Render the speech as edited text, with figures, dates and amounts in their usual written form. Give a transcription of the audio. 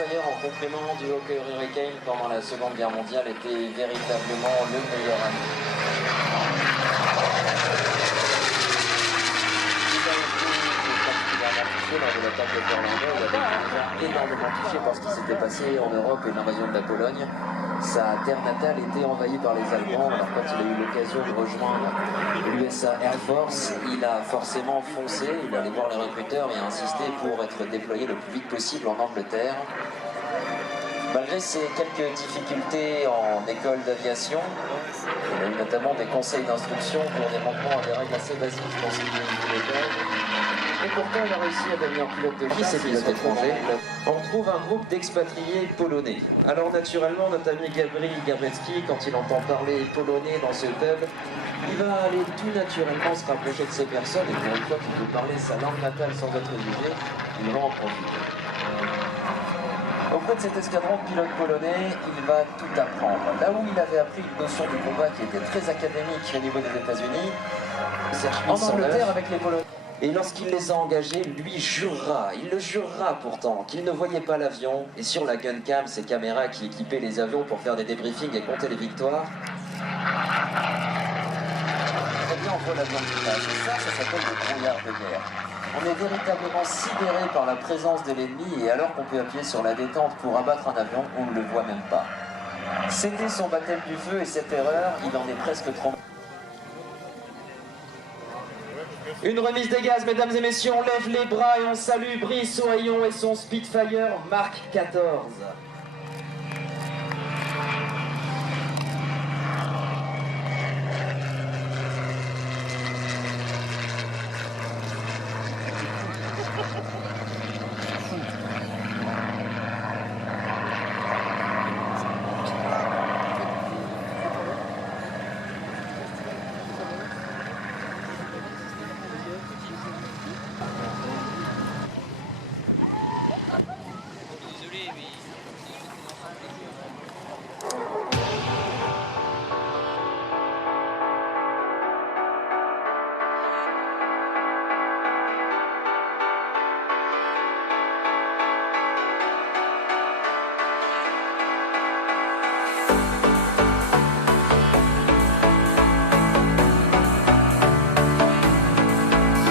Spitfire en complément du Hawker Hurricane pendant la Seconde Guerre mondiale était véritablement le meilleur ami. Lors de l'attaque de Pearl Harbor, il avait énormément touché par ce qui s'était passé en Europe et l'invasion de la Pologne. Sa terre natale était envahie par les Allemands. Alors quand il a eu l'occasion de rejoindre l'USA Air Force, il a forcément foncé, il allait voir les recruteurs et a insisté pour être déployé le plus vite possible en Angleterre. Malgré ces quelques difficultés en école d'aviation, il a eu notamment des conseils d'instruction pour des manquements à des règles assez basiques pour ce qui est du pilotage. Et pourtant, il a réussi à devenir pilote de chasse et pilote étranger. On retrouve un groupe d'expatriés polonais. Alors naturellement, notre ami Gabriel Gabrecki, quand il entend parler polonais dans ce pub, il va aller tout naturellement se rapprocher de ces personnes et pour une fois qu'il peut parler sa langue natale sans être jugé, il va en profiter. Auprès de cet escadron de pilotes polonais, il va tout apprendre. Là où il avait appris une notion du combat qui était très académique au niveau des États-Unis, en Angleterre avec les Polonais. Et lorsqu'il les a engagés, lui jurera, il le jurera pourtant, qu'il ne voyait pas l'avion. Et sur la Guncam, ces caméras qui équipaient les avions pour faire des débriefings et compter les victoires. Très bien, on voit l'avion qui passe. Et ça s'appelle le brouillard de guerre. On est véritablement sidéré par la présence de l'ennemi et alors qu'on peut appuyer sur la détente pour abattre un avion, on ne le voit même pas. C'était son baptême du feu et cette erreur, il en est presque trop... Une remise des gaz, mesdames et messieurs, on lève les bras et on salue Brice Ohaillon et son Spitfire Mark 14.